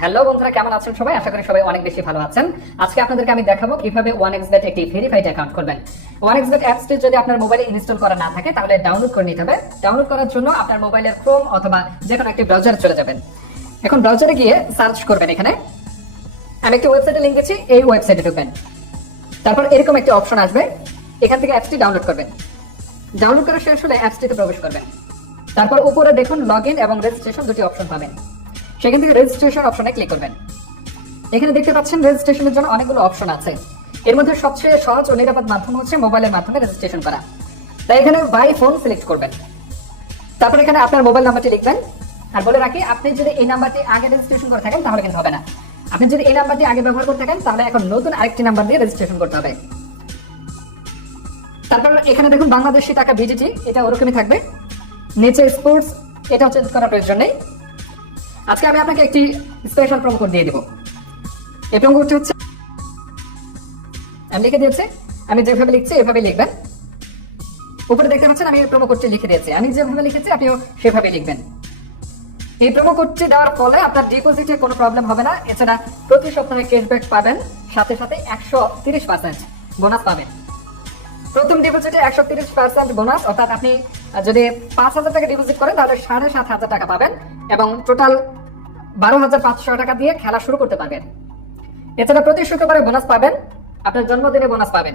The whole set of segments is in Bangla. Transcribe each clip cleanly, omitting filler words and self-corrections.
হ্যালো বন্ধুরা, কেমন আছেন সবাই? আশা করি সবাই অনেক বেশি ভালো আছেন। আজকে আপনাদেরকে আমি দেখাবো কিভাবে 1xbet একটি ভেরিফাইড অ্যাকাউন্ট করবেন। 1xbet অ্যাপসটি যদি আপনার মোবাইলে ইনস্টল করা না থাকে তাহলে ডাউনলোড করে নিতে হবে। ডাউনলোড করার জন্য আপনার মোবাইলের ক্রোম অথবা যে কোনো একটি ব্রাউজারে চলে যাবেন। এখন ব্রাউজারে গিয়ে সার্চ করবেন। এখানে আমি একটি ওয়েবসাইটে লিংক দিচ্ছি, এই ওয়েবসাইটে ঢুকবেন। তারপর এরকম একটি অপশন আসবে, এখান থেকে অ্যাপসটি ডাউনলোড করবেন। ডাউনলোড করা শেষ হলে অ্যাপসটিতে প্রবেশ করবেন। তারপর উপরে দেখুন লগইন এবং রেজিস্ট্রেশন দুটি অপশন পাবেন। সেখান থেকে রেজিস্ট্রেশন অপশনে ক্লিক করবেন। এখানে দেখতে পাচ্ছেন রেজিস্ট্রেশনের জন্য অনেকগুলো অপশন আছে। এর মধ্যে সবচেয়ে সহজ ও নিরাপদ মাধ্যম হচ্ছে মোবাইলের মাধ্যমে রেজিস্ট্রেশন করা। তাই এখানে বাই ফোন সিলেক্ট করবেন। তারপর এখানে আপনার মোবাইল নাম্বারটি লিখবেন। আর বলে রাখি, আপনি যদি এই নাম্বারটি আগে রেজিস্ট্রেশন করে থাকেন তাহলে কিন্তু হবে না। আপনি যদি এই নাম্বারটি আগে ব্যবহার করে থাকেন তাহলে এখন নতুন আরেকটি নাম্বার দিয়ে রেজিস্ট্রেশন করতে হবে। তারপর এখানে দেখুন বাংলাদেশি টাকা বিজিটি, এটা ওরকমই থাকবে। নিচে স্পোর্টস, এটা চেঞ্জ করার প্রয়োজন নেই। আজকে আমি আপনাকে একটি স্পেশাল প্রোমো কোড দিয়ে দিব। এই প্রোমো কোডটি হচ্ছে, আমি লিখে দিয়েছি, আমি যেভাবে লিখছি এভাবে লিখবেন। উপরে দেখতে পাচ্ছেন আমি প্রোমো কোডটি লিখে দিয়েছি, আমি যেভাবে লিখেছি আপনিও সেভাবে লিখবেন। এই প্রোমো কোডটি দেওয়ার ফলে আপনার ডিপোজিটে কোনো প্রবলেম হবে না। এছাড়া প্রতি সপ্তাহে ক্যাশব্যাক পাবেন, সাথে সাথে 130% বোনাস পাবেন। প্রথম ডিপোজিটে 130% বোনাস, অর্থাৎ আপনি যদি 5,000 টাকা ডিপোজিট করেন তাহলে 7,500 টাকা পাবেন এবং টোটাল 12,500 টাকা দিয়ে খেলা শুরু করতে পারবেন। এছাড়া প্রতি শুক্রবারে বোনাস পাবেন, আপনার জন্মদিনে বোনাস পাবেন।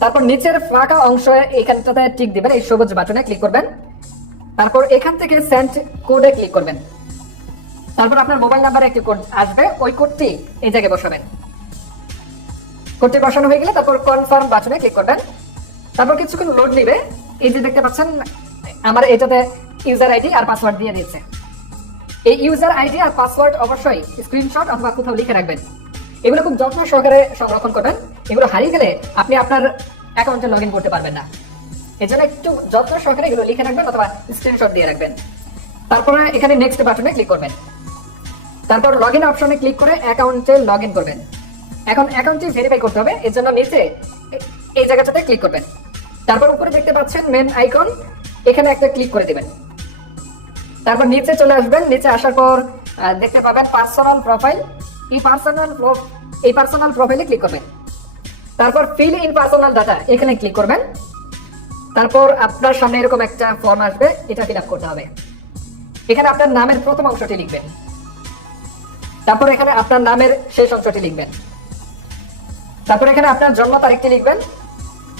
তারপর নিচের ফাঁকা অংশে এইখানটাতে টিক দিবেন, এই সবুজ বাটনে ক্লিক করবেন। তারপর এখান থেকে সেন্ড কোডে ক্লিক করবেন। তারপর আপনার মোবাইল নাম্বারে একটি কোড আসবে, ওই কোডটি এই জায়গায় বসাবেন। কোডটি বসানো হয়ে গেলে তারপর কনফার্ম বাটনে ক্লিক করবেন। তারপর কিছুক্ষণ লোড নেবে। এই যে দেখতে পাচ্ছেন আমার এটাতে ইউজার আইডি আর পাসওয়ার্ড দিয়ে দিয়েছে। এই ইউজার আইডি আর পাসওয়ার্ড অবশ্যই স্ক্রিনশট অথবা কোথাও লিখে রাখবেন। এগুলো খুব যত্ন সহকারে সংরক্ষণ করবেন। এগুলো হারিয়ে গেলে আপনি আপনার অ্যাকাউন্টে লগ ইন করতে পারবেন না। এই জন্য একটু যত্ন সহকারে এগুলো লিখে রাখবেন অথবা স্ক্রিনশট দিয়ে রাখবেন। তারপরে এখানে নেক্সট বাটনে ক্লিক করবেন। তারপর লগ ইন অপশনে ক্লিক করে অ্যাকাউন্টে লগ ইন করবেন। এখন অ্যাকাউন্টটি ভেরিফাই করতে হবে, এর জন্য নিচে এই জায়গাটাতে ক্লিক করবেন। তারপর উপরে দেখতে পাচ্ছেন মেন আইকন, এখানে একটা ক্লিক করে দিবেন। তারপর নিচে চলে আসবেন। নিচে আসার পর দেখতে পাবেন পার্সোনাল প্রোফাইল। এই পার্সোনাল প্রোফাইলে ক্লিক করবেন। তারপর ফিল ইন পার্সোনাল ডাটা, এখানে ক্লিক করবেন। তারপর আপনার সামনে এরকম একটা ফর্ম আসবে, এটা ফিল আপ করতে হবে। এখানে আপনার নামের প্রথম অংশটি লিখবেন। তারপর এখানে আপনার নামের শেষ অংশটি লিখবেন। তারপর এখানে আপনার জন্ম তারিখটি লিখবেন।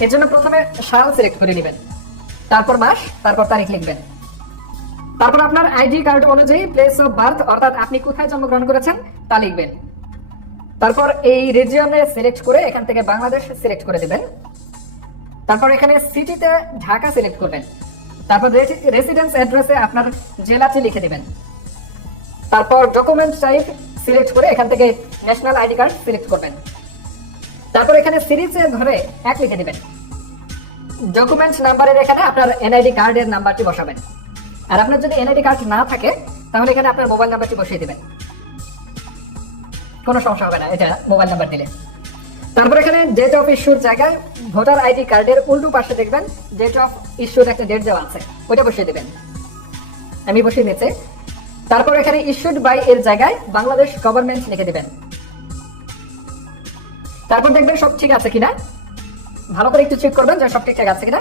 এর জন্য প্রথমে সাল সিলেক্ট করে নেবেন, তারপর মাস, তারপর তারিখ লিখবেন। তারপর আপনার আইডি কার্ড অনুযায়ী প্লেস অফ বার্থ, অর্থাৎ আপনি কোথায় জন্মগ্রহণ করেছেন তা লিখবেন। তারপর এই রিজিয়নে সিলেক্ট করে এখান থেকে বাংলাদেশ সিলেক্ট করে দেবেন। তারপর এখানে সিটিতে ঢাকা সিলেক্ট করবেন। তারপর রেসিডেন্স অ্যাড্রেসে আপনার জেলাটি লিখে দেবেন। তারপর ডকুমেন্ট টাইপ সিলেক্ট করে এখান থেকে ন্যাশনাল আইডি কার্ড সিলেক্ট করবেন। তারপর এখানে সিরিজের ঘরে 1 লিখে দিবেন। ডকুমেন্ট নাম্বারের এখানে আপনার এনআইডি কার্ডের নাম্বারটি বসাবেন। আর আপনার যদি এনআইডি কার্ড না থাকে তাহলে এখানে আপনার মোবাইল নাম্বারটি বসিয়ে দিবেন, কোনো সমস্যা হবে না এটা মোবাইল নাম্বার দিলে। তারপর এখানে ডেট অফ ইস্যুর জায়গায় ভোটার আইডি কার্ডের উল্টো পাশে দেখবেন ডেট অফ ইস্যুর একটা ডেট দেওয়া আছে, ওইটা বসিয়ে দিবেন। আমি বসিয়ে দিয়েছি। তারপর এখানে ইস্যুড বাই এর জায়গায় বাংলাদেশ গভর্নমেন্ট লিখে দিবেন। তারপর দেখবেন সব ঠিক আছে কিনা, ভালো করে একটু চেক করবেন যে সব ঠিকঠাক আছে কিনা।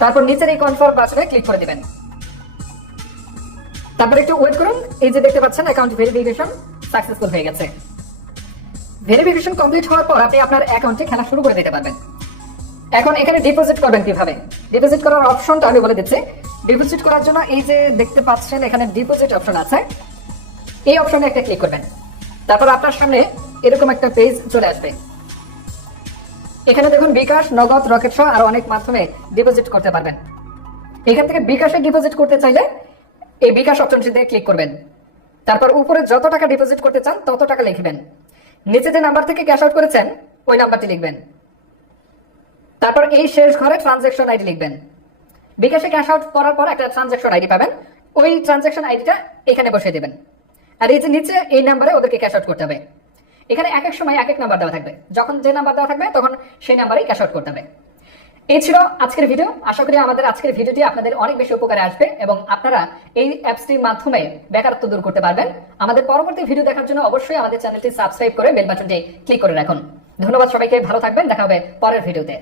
তারপর নিচের এই কনফার্ম বাটনে ক্লিক করে দিবেন। তারপর একটু ওয়েট করুন। এই যে দেখতে পাচ্ছেন অ্যাকাউন্ট ভেরিফিকেশন সাকসেসফুল হয়ে গেছে। ভেরিফিকেশন কমপ্লিট হওয়ার পর আপনি আপনার অ্যাকাউন্টে খেলা শুরু করে দিতে পারবেন। এখন এখানে ডিপোজিট করবেন কিভাবে, ডিপোজিট করার অপশনটা আমি বলে দিচ্ছি। ডিপোজিট করার জন্য এই যে দেখতে পাচ্ছেন এখানে ডিপোজিট অপশন আছে, এই অপশনে একটা ক্লিক করবেন। তারপর আপনার সামনে এরকম একটা পেজ চলে আসবে। এখানে দেখুন বিকাশ, নগদ, রকেট সহ আরো অনেক মাধ্যমে ডিপোজিট করতে পারবেন। এখান থেকে বিকাশে ডিপোজিট করতে চাইলে এই বিকাশ অপশনটিতে ক্লিক করবেন। তারপর উপরে যত টাকা ডিপোজিট করতে চান তত টাকা লিখবেন। নিচে যে নাম্বার থেকে ক্যাশ আউট করেছেন ওই নাম্বারটি লিখবেন। তারপর এই শেষ ঘরে ট্রানজ্যাকশন আইডি লিখবেন। বিকাশে ক্যাশ আউট করার পর একটা ট্রানজ্যাকশন আইডি পাবেন, ওই ট্রানজ্যাকশন আইডিটা এখানে বসিয়ে দেবেন। আর এই যে নিচে এই নাম্বারে ওদেরকে ক্যাশ আউট করতে হবে। এখানে এক এক সময় এক এক নাম্বার দেওয়া থাকবে, যখন যে নাম্বার দেওয়া থাকবে তখন সেই নাম্বারেই ক্যাশ আউট করতে হবে। এই ছিল আজকের ভিডিও। আশা করি আমাদের আজকের ভিডিওটি আপনাদের অনেক বেশি উপকারে আসবে এবং আপনারা এই অ্যাপসটির মাধ্যমে বেকারত্ব দূর করতে পারবেন। আমাদের পরবর্তী ভিডিও দেখার জন্য অবশ্যই আমাদের চ্যানেলটি সাবস্ক্রাইব করে বেল বাটনটি ক্লিক করে রাখুন। ধন্যবাদ সবাইকে, ভালো থাকবেন, দেখা হবে পরের ভিডিওতে।